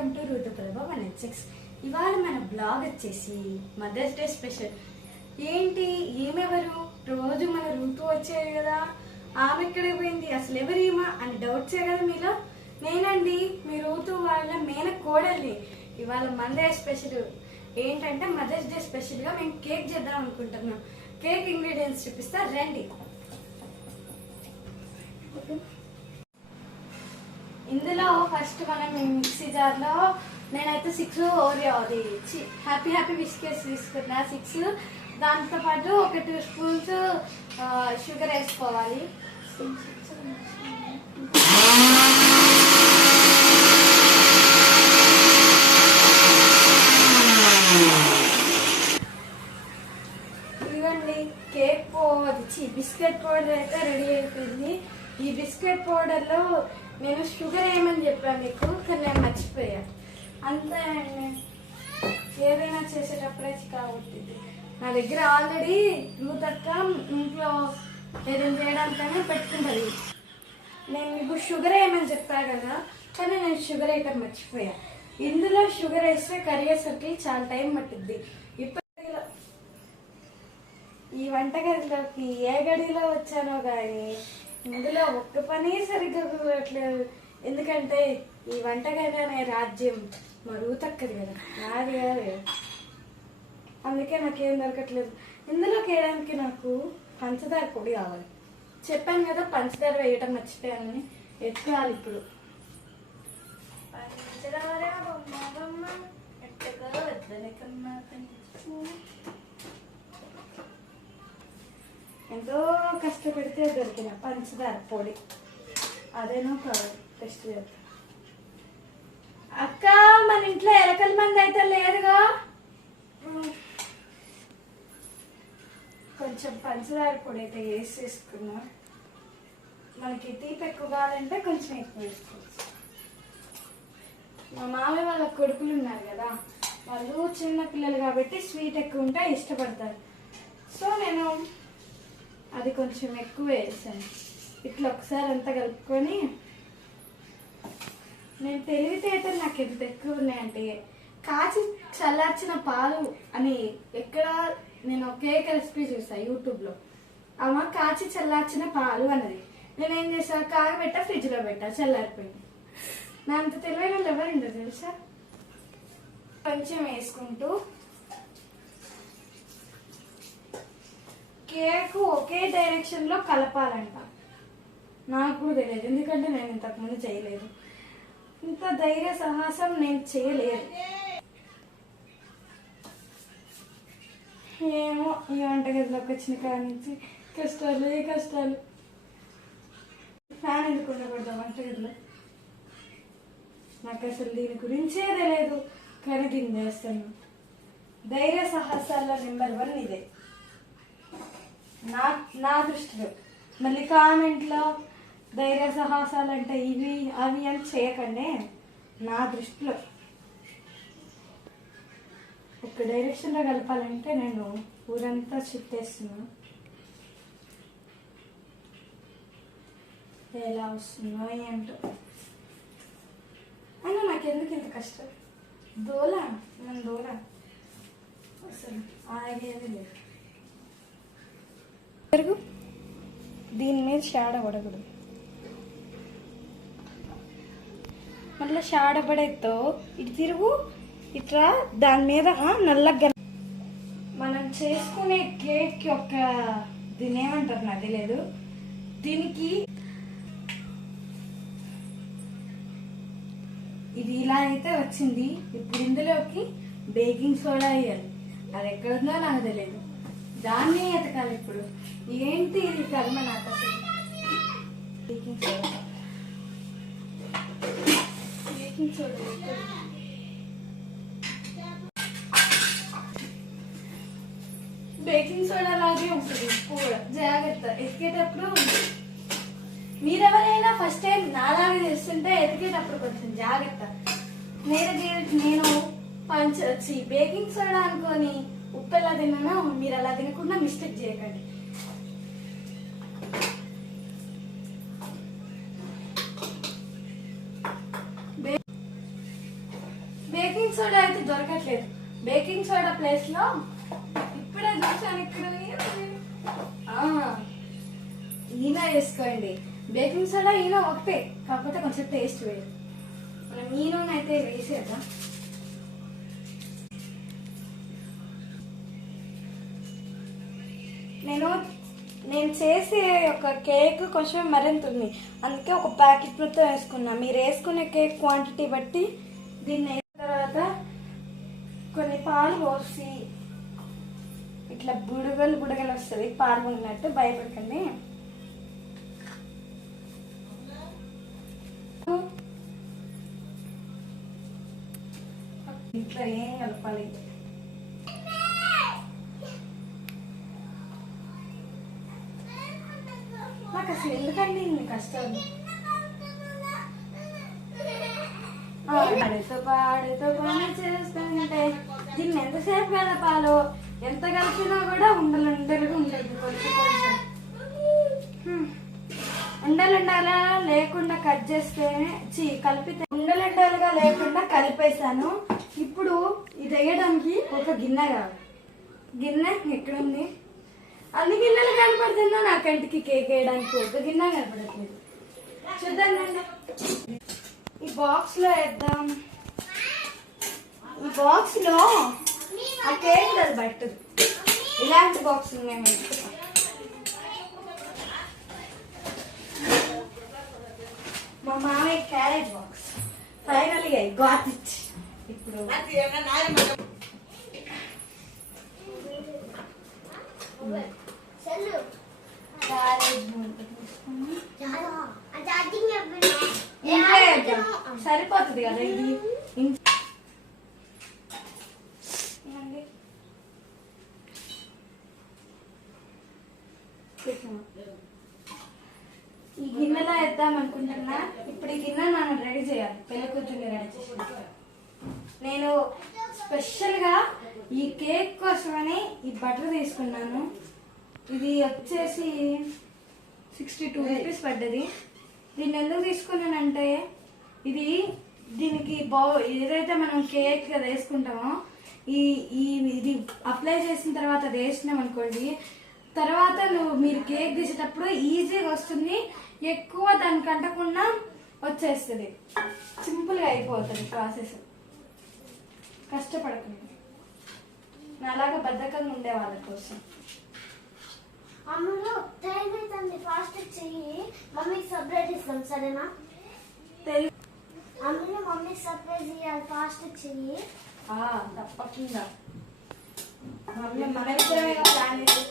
Welcome to ఋతు ప్రభ 196. ఇవాళ మన బ్లాగ్ వచ్చేసి మదర్స్ డే స్పెషల్. ఏంటి ఏమెవరు రోజు మన ఋతు వచ్చేది కదా, ఆమె ఎక్కడికి పోయింది, అసలు ఎవరేమా అని డౌట్సే కదా మీలో. నేనండి మీ ఋతు వాళ్ళ మేన కోడల్ని. ఇవాళ మదర్స్ డే స్పెషల్ ఏంటంటే మదర్స్ డే స్పెషల్గా మేము కేక్ చేద్దాం అనుకుంటున్నాం. కేక్ ఇంగ్రీడియంట్స్ చూపిస్తా రండి. ఇందులో ఫస్ట్ మనం మిక్సీ జార్లో నేనైతే 6 ఓరియో అది హ్యాపీ హ్యాపీ బిస్కెట్స్ తీసుకున్నా 6. దాంతోపాటు ఒక 2 స్పూన్స్ షుగర్ వేసుకోవాలి. ఇదిగోండి కేక్ బిస్కెట్ పౌడర్ అయితే రెడీ అయిపోయింది. ఈ బిస్కెట్ పౌడర్లో నేను షుగర్ ఏమని చెప్పాను మీకు, కానీ నేను మర్చిపోయా. అంతే ఏదైనా చేసేటప్పుడే కాబట్టి నా దగ్గర ఆల్రెడీ ఋతక్క ఇంట్లో ఏదైనా చేయడానికైనా పెట్టుకుంటుంది. నేను మీకు షుగర్ ఏమని చెప్పా కదా, కానీ నేను షుగర్ వేయటం మర్చిపోయా. ఇందులో షుగర్ వేస్తే కరిగేసరికి చాలా టైం పట్టుద్ది. ఇప్పటిలో ఈ వంటగదిలోకి ఏ గడిలో వచ్చానో కానీ ఇందులో ఒక్క పని సరిగ్గా కుదరట్లేదు. ఎందుకంటే ఈ వంటగది అనే రాజ్యం మా ఋతక్కది కదా, నాది కాదు. అందుకే నాకేం దొరకట్లేదు. ఇందులోకి వేయడానికి నాకు పంచదార పొడి కావాలి. చెప్పాను కదా పంచదార వేయటం మర్చిపోయానని. ఎత్తుకోవాలి ఇప్పుడు. పంచదార ఎట్టుకో వద్దనకన్నా ఎంతో కష్టపడితే దొరికిన పంచదార పొడి. అదేనో కాదు టెస్ట్ చేస్తా. అక్క మన ఇంట్లో ఎలకల మంది అయితే లేదుగా, కొంచెం పంచదార పొడి అయితే వేసేసుకున్నా. మనకి తీపి ఎక్కువ కావాలంటే కొంచెం ఎక్కువ వేసుకోవచ్చు. మా మామయ్య వాళ్ళ కొడుకులు ఉన్నారు కదా, వాళ్ళు చిన్న పిల్లలు కాబట్టి స్వీట్ ఎక్కువ ఉంటే ఇష్టపడతారు. సో నేను అది కొంచెం ఎక్కువ వేసాను. ఇట్లా ఒకసారి అంతా కలుపుకొని, నేను తెలివితేటలు నాకు ఎంత ఎక్కువ ఉన్నాయంటే, కాచి చల్లార్చిన పాలు అని ఎక్కడ నేను కేక్ రెసిపీ చూసాను యూట్యూబ్లో. అమ్మ కాచి చల్లార్చిన పాలు అన్నది. నేను ఏం చేసాను, కాగబెట్టా ఫ్రిడ్జ్లో పెట్టా, చల్లారిపోయింది. నా అంత తెలివైన వాళ్ళు ఎవరిందో తెలుసా. కొంచెం వేసుకుంటూ కేక్ ఒకే డైరెక్షన్లో కలపాలంట. నాకు కూడా తెలియదు, ఎందుకంటే నేను ఇంతకుముందు చేయలేదు. ఇంత ధైర్య సాహసం నేను చేయలేదు. ఏమో ఈ వంటగదిలోకి వచ్చిన కాడి నుంచి కష్టాలు. ఫ్యాన్ ఎందుకు ఉండకూడదు వంటగదిలో, నాకు అసలు దీని గురించే తెలియదు. కానీ దీన్ని చేస్తాను. ధైర్య సాహసాల్లో నెంబర్ 1 ఇదే నా దృష్టిలో. మళ్ళీ కామెంట్లో ధైర్య సాహసాలు అంటే ఇవి అవి అని చేయకండి. నా దృష్టిలో ఒక డైరెక్షన్లో కలపాలంటే నేను ఊరంతా చుట్టేస్తున్నా. ఎలా వస్తుందో ఏంటో. అయినా నాకెందుకు ఇంత కష్టం. దోలా అసలు ఆగేది లేదు. దీని మీద షాడ పడకూడదు. మళ్ళీ షాడ పడేతో ఇటు తిరుగు, ఇట్లా దాని మీద నల్లగా. మనం చేసుకునే కేక్ యొక్క దీని ఏమంటారు నాకు తెలియదు. దీనికి ఇది ఇలా అయితే వచ్చింది. ఇప్పుడు ఇందులోకి బేకింగ్ సోడా వేయాలి. అది ఎక్కడుందో నాకు తెలియదు, దాన్ని ఎతకాలి. ఇప్పుడు ఏంటి ఇది కర్మ నాకు అసలు. బేకింగ్ సోడా బేకింగ్ సోడా లాగే ఉంటుంది కూడా. జాగ్రత్త ఎతికేటప్పుడు. మీరెవరైనా ఫస్ట్ టైం నాలాగే చేస్తుంటే ఎతికేటప్పుడు కొంచెం జాగ్రత్త. నేను బేకింగ్ సోడా అనుకొని ఉప్పు ఎలా తిన్నానో మీరు అలా తినకుండా మిస్టేక్ చేయకండి. బేకింగ్ సోడా అయితే దొరకట్లేదు. బేకింగ్ సోడా ప్లేస్ లో ఇప్పుడే చూసాను ఇక్కడ ఈనో వేసుకోండి. బేకింగ్ సోడా ఈనో ఒకటే, కాకపోతే కొంచెం టేస్ట్ వేరు. మనం ఈనోని అయితే వేసేద్దాం. నేను చేసే ఒక కేక్ కొంచెం మరింత ఉంది, అందుకే ఒక ప్యాకెట్ మొత్తం వేసుకున్నా. మీరు వేసుకునే కేక్ క్వాంటిటీ బట్టి దీన్ని వేసిన తర్వాత కొన్ని పాలు పోసి ఇట్లా బుడగలు బుడగలు వస్తుంది. పాలు ఉన్నట్టు భయపడకండి. ఇట్లా ఏం కలపాలి. నాకు అసలు ఎందుకండి ఇన్ని కష్టం. పాడుతూ పని చేస్తుంటే దీన్ని ఎంతసేపు కలపాలో, ఎంత కలిపినా కూడా ఉండలుండలుగా ఉండదు. కొంచెం ఉండలుండాలా లేకుండా కట్ చేస్తేనే కలిపితే ఉండలుండాలుగా లేకుండా కలిపేసాను. ఇప్పుడు ఇది వేయడానికి ఒక గిన్నె కావాలి. గిన్నె ఎక్కడుంది? అన్ని గిన్నెలు కనపడుతుందో నా కంటికి కేక్ వేయడానికి ఒక గిన్నె కనపడట్లేదు. చూద్దాం. ఈ బాక్స్ లో వేద్దాం. ఈ బాక్స్ లో ఆ కేక్ అది పట్టదు. ఇలాంటి బాక్స్ మేము వేసుకుంటాం. మా మామయ్య carriage box. Finally I got it. ఇప్పుడు సరిపోతుంది కదా ఇది. ఈ గిన్నెలో వేద్దాం అనుకుంటున్నా. ఇప్పుడు ఈ గిన్నె నన్ను రెడీ చేయాలి. పెళ్లి కూర్చుని రెడీ చేసి నేను స్పెషల్ గా ఈ కేక్ కోసమని ఈ బటర్ తీసుకున్నాను. ఇది వచ్చేసి 62 రూపీస్ పడ్డది. దీన్ని ఎందుకు తీసుకున్నానంటే దీనికి ఏదైతే మనం కేక్ వేసుకుంటామో ఇది అప్లై చేసిన తర్వాత అది వేసినాం అనుకోండి, తర్వాత మీరు కేక్ తీసేటప్పుడు ఈజీగా వస్తుంది. ఎక్కువ దానికి అంటకుండా వచ్చేస్తుంది. సింపుల్గా అయిపోతుంది ప్రాసెస్. కష్టపడకండి. నాలాగా బద్ధకంగా ఉండే వాళ్ళ కోసం. అమ్మలో టైం అవుతుంది, ఫాస్ట్ చెయ్యి. మమ్మీకి సర్ప్రైజ్ ఇస్తాం, సరేనా? అమ్మలో మమ్మీకి సర్ప్రైజ్ ఇవ్వాలి, ఫాస్ట్ చెయ్యి. తప్పకుండా. మమ్మీ మన ఇద్దరమే ప్లాన్ చేసి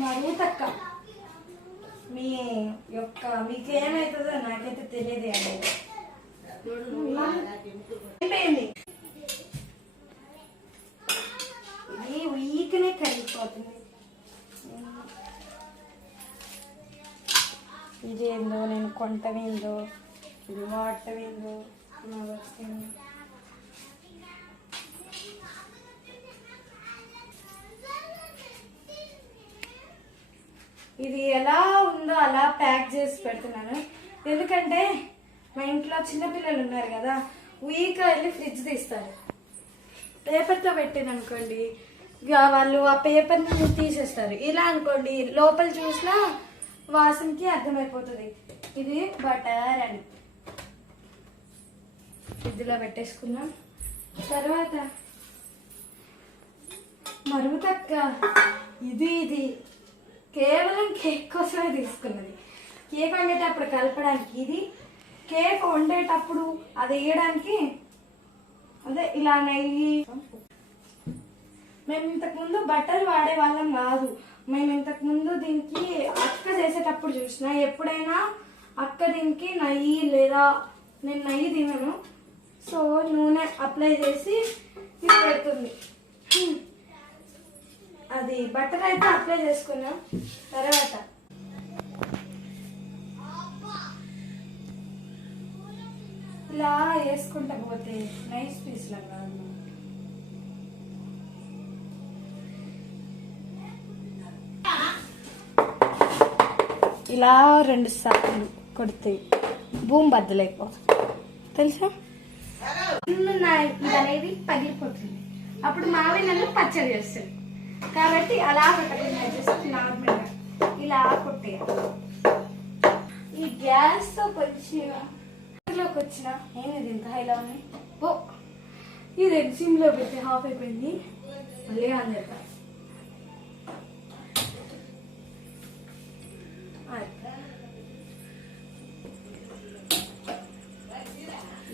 మరుతక్క మీకేమైతుందో నాకైతే తెలియదు అండి. ఇది వీక్నే కరిగిపోతుంది. ఇదేందో నేను కొంటమేందో, ఇది వాడటమేందో నాకు వచ్చింది. ఇది ఎలా ఉందో అలా ప్యాక్ చేసి పెడుతున్నాను. ఎందుకంటే మా ఇంట్లో చిన్నపిల్లలు ఉన్నారు కదా, వీక్గా వెళ్ళి ఫ్రిడ్జ్ తీస్తారు. పేపర్తో పెట్టాను అనుకోండి, వాళ్ళు ఆ పేపర్ని తీసేస్తారు. ఇలా అనుకోండి, లోపల చూసినా వాసనకి అర్థమైపోతుంది ఇది బటర్ అని. ఫ్రిడ్జ్లో పెట్టేసుకున్నాం. తర్వాత మరుగుతక్క ఇది కేవలం కేక్ కోసమే తీసుకున్నది. కేక్ వండేటప్పుడు కలపడానికి ఇది, కేక్ వండేటప్పుడు అది వేయడానికి అదే ఇలా నెయ్యి. మేము ఇంతకుముందు బటర్ వాడే వాళ్ళం కాదు. మేము ఇంతకుముందు దీనికి అక్క చేసేటప్పుడు చూసిన, ఎప్పుడైనా అక్క దీనికి నెయ్యి లేదా నేను నెయ్యి తినను, సో నూనె అప్లై చేసి ఇది పెడుతుంది. అది బటర్ అయితే అప్లై చేసుకున్నాం. తర్వాత ఇలా వేసుకుంటా పోతే నైస్ పీస్ లాగా ఇలా 2 సార్లు కొడితే భూమి బద్దలైపోతుంది తెలుసా. ఇది అనేది పగిలిపోతుంది. అప్పుడు మావి నన్ను పచ్చడి చేస్తుంది కాబట్టి అలా కొట్టకుండా జస్ట్ నార్మల్గా ఇలా కొట్టేయాలి. ఈ గ్యాస్తో కొంచెంలోకి వచ్చిన ఏమిది ఇంత హైలో ఉన్నాయి. ఓ ఇది సిమ్లో పెట్టి హాఫ్ అయిపోయింది. మళ్ళీ అని చెప్పాలి.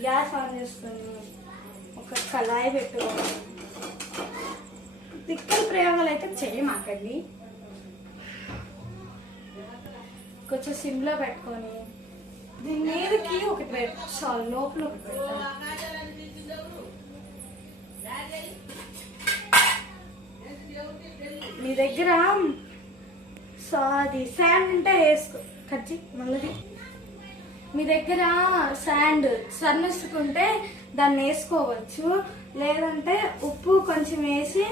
గ్యాస్ ఆన్ చేసుకొని ఒక కళాయి పెట్టుకోవాలి. తిక్కల ప్రయోగాలు అయితే చేయమాకండి. కొంచెం సిమ్లో పెట్టుకొని దీని మీదకి ఒకటి పెట్టాలి, లోపల ఒకటి పెట్టాలి. మీ దగ్గర అది శాండ్ ఉంటే వేసుకో కచ్చి మళ్ళీ. మీ దగ్గర శాండ్ సన్నసుకుంటే దాన్ని వేసుకోవచ్చు, లేదంటే ఉప్పు కొంచెం వేసి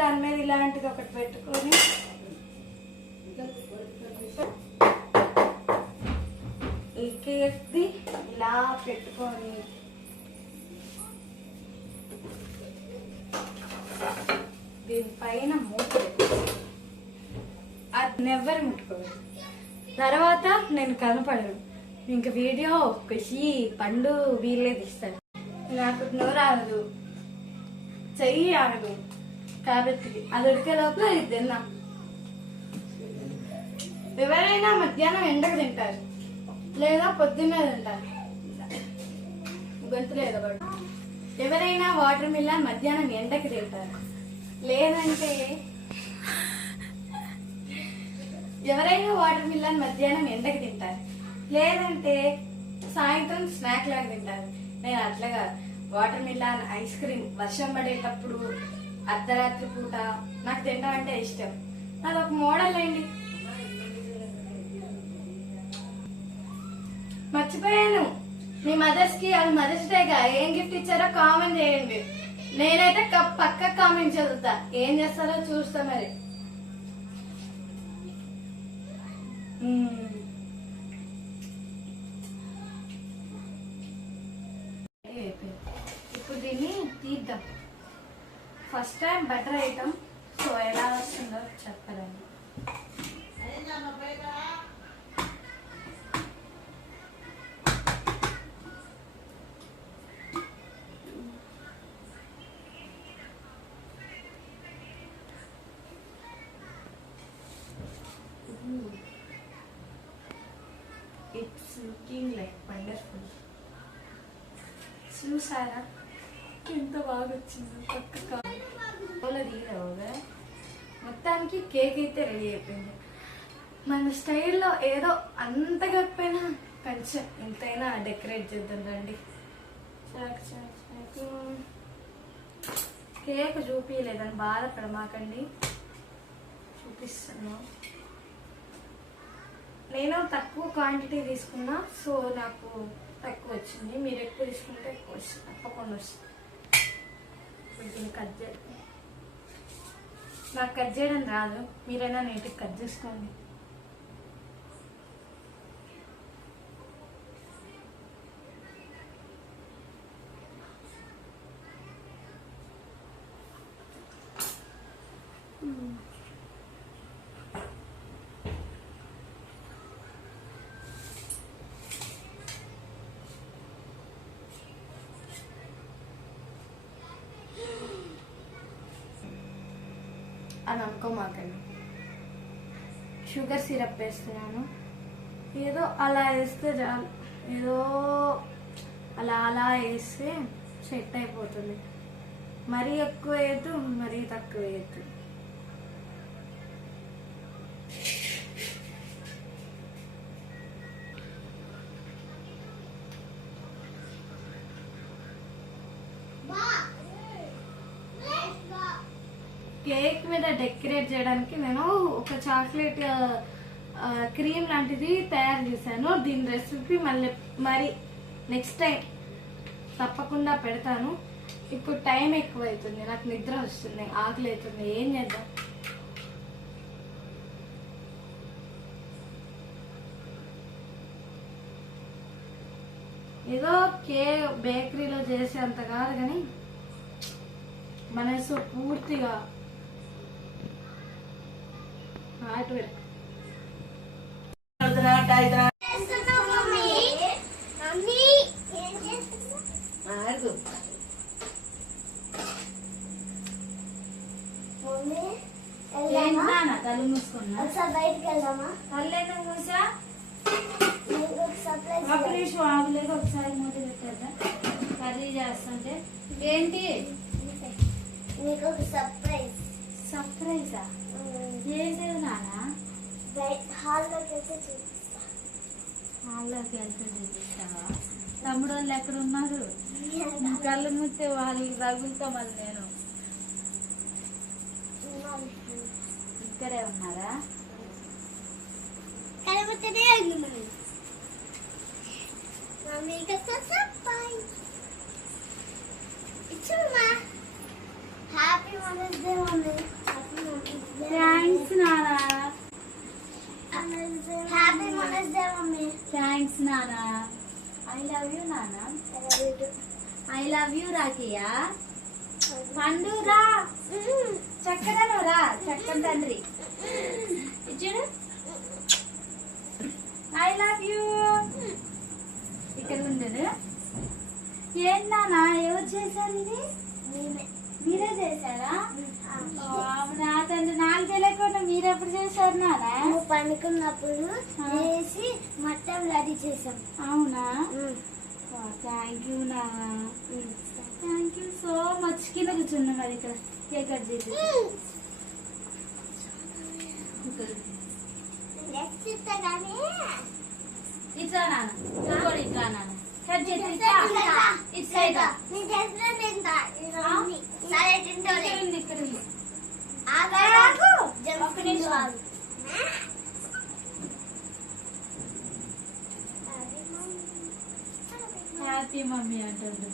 దాని మీద ఇలాంటిది ఒకటి పెట్టుకొని కేక్ది ఇలా పెట్టుకొని దీనిపైన మూత అది నెవ్వరు ముట్టుకోవాలి. తర్వాత నేను కనపడను. ఇంక వీడియో కృషి పండు వీళ్ళే తీస్తాను. నాకు నోరు ఆగదు, చెయ్యి ఆగదు కాబట్టి అది ఉడికేలోపు ఇది తిన్నాం. ఎవరైనా మధ్యాహ్నం ఎండకు తింటారు లేదా పొద్దున్నే తింటారు. గొంతు లేదా పడు. ఎవరైనా వాటర్ మిల్లన్ మధ్యాహ్నం ఎండకి తింటారు, లేదంటే ఎవరైనా వాటర్ మిల్లన్ మధ్యాహ్నం ఎండకి తింటారు, లేదంటే సాయంత్రం స్నాక్ లాగా తింటారు. నేను అట్లాగా వాటర్ మిల్లన్ ఐస్ క్రీమ్ వర్షం పడేటప్పుడు అర్ధరాత్రి పూట నాకు తినడం అంటే ఇష్టం. అదొక మోడల్ అండి. మర్చిపోయాను, మీ మదర్స్ కి అది మదర్స్ డేగా ఏం గిఫ్ట్ ఇచ్చారో కామెంట్ చేయండి. నేనైతే పక్క కామెంట్ చదువుతా, ఏం చేస్తారో చూస్తా. మరి ఇప్పుడు దీన్ని తీద్దాం. First time butter item, so ఎలా వస్తుందో చెప్పదండి. It's looking like wonderful. చూసారా ఎంత బాగా వచ్చిందో. పక్క తీరవుగా మొత్తానికి కేక్ అయితే రెడీ అయిపోయింది. మన స్టైల్లో ఏదో అంత కాకపోయినా కొంచెం ఎంతైనా డెకరేట్ చేద్దాం రండి. కేక్ చూపించలేదని బాధపడమాకండి, చూపిస్తాను. నేను తక్కువ క్వాంటిటీ తీసుకున్నా, సో నాకు తక్కువ వచ్చింది. మీరు ఎక్కువ తీసుకుంటే ఎక్కువ వస్తుంది, తప్పకుండా వస్తుంది. దీన్ని కట్ చేయాలి. నాకు కట్ చేయడం రాదు, మీరైనా నీటికి కట్ చేసుకోండి. అని అనుకోమాకండి. షుగర్ సిరప్ వేస్తున్నాను. ఏదో అలా వేస్తే చాలు, ఏదో అలా అలా వేస్తే సెట్ అయిపోతుంది. మరీ ఎక్కువ వేయద్దు, మరీ తక్కువ వేయద్దు. కేక్ మీద డెకరేట్ చేయడానికి నేను ఒక చాక్లెట్ క్రీమ్ లాంటిది తయారు చేశాను. దీని రెసిపీ మరి నెక్స్ట్ టైం తప్పకుండా పెడతాను. ఇప్పుడు టైం ఎక్కువ అవుతుంది, నాకు నిద్ర వస్తుంది, ఆకలి అవుతుంది, ఏం చేద్దాం? ఏదో బేకరీలో చేసేంత కాదు కానీ మనసు పూర్తిగా హార్ట్ వర్క్. కళ్ళు మూసుకున్నా బయటకు వెళ్దామా? కళ్ళేదో మూసా సర్ప్రైజ్ ఒక నిమిషం ఆగలేదు, ఒకసారి మూత పెట్టేద్దా కర్రీ చేస్తుంటే. ఏంటి నీకు ఒక సర్ప్రైజ్. సర్ప్రైజా? చేసేది నానా? హాల్లోకి వెళ్తే చూపిస్తా. హాల్లోకి వెళ్తే చూపిస్తావా? తమ్ముడు వాళ్ళు ఎక్కడ ఉన్నారు? కళ్ళు మూస్తే వాళ్ళు తగులుతా మళ్ళీ. నేను ఇక్కడే ఉన్నారా? కనబడుతూనే ఉంది మమ్మీకి సర్ప్రైజ్ ఇచ్చుమా. Happy mother's day mummy. Thanks నానా. Happy mother's day mummy. Thanks నానా. ఐ లవ్ యూ నానా. ఐ లవ్ యూ రాకియా. పండు రా, చక్కగా రా, చక్కని తండ్రి ఇచ్చాడు. I love you. ఇక్కడ ఉండదు. ఏంటి నానా, ఎవరు చేశారు ఇది? మీరే చేశారా? నా తండ్రి, నాకు తెలియకుండా మీరెప్పుడు చేశారు నానా? నువ్వు పండుకున్నప్పుడు వేసి మొత్తం రెడీ చేసాం. అవునా? థ్యాంక్ యూ నానా. Thank you so much. కింద కూర్చున్నా మరి ఇక్కడ కేక్ కట్ చేసి. ఇట్లా నాన్న, ఇంకోటి ఇట్లా నాన్న, కట్ చేసి ఇట్లా ఇట్లా ఇక్కడ ఉంది. ఒక్క నిమిషం. హ్యాపీ మమ్మీ అంటుంది.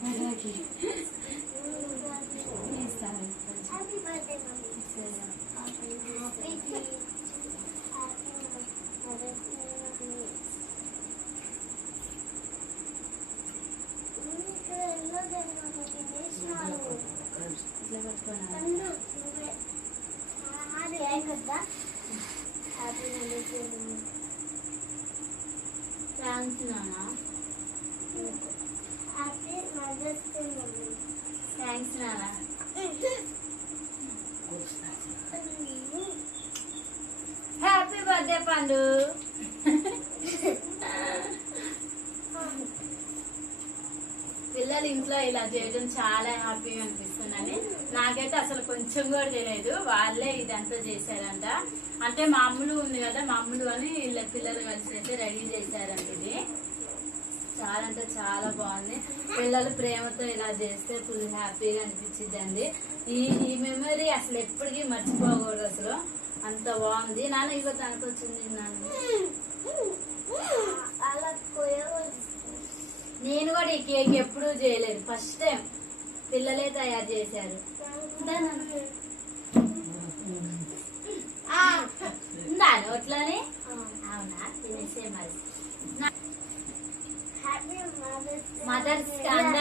థ్యాంక్స్ నానా. థ్యాంక్స్ నానా. హ్యాపీ బర్త్డే పండు. పిల్లలు ఇంట్లో ఇలా చేయడం చాలా హ్యాపీగా అనిపిస్తుందని. నాకైతే అసలు కొంచెం కూడా తెలియదు, వాళ్ళే ఇదంతా చేశారంట. అంటే మా అమ్ములు ఉంది కదా, మా అమ్ములు అని వీళ్ళ పిల్లలు కలిసి అయితే రెడీ చేశారంట. ఇది చాలా అంటే చాలా బాగుంది. పిల్లలు ప్రేమతో ఇలా చేస్తే ఫుల్ హ్యాపీగా అనిపించింది అండి. ఈ మెమరీ అసలు ఎప్పటికీ మర్చిపోకూడదు. అసలు అంత బాగుంది. నాన్న ఇవ్వ తనకు వచ్చింది. నేను కూడా ఈ కేక్ ఎప్పుడూ చేయలేదు, ఫస్ట్ టైం పిల్లలే తయారు చేశారు. ఉందా నోట్లోనే? అవునా, తినేసే మరి. మదర్స్ అందరు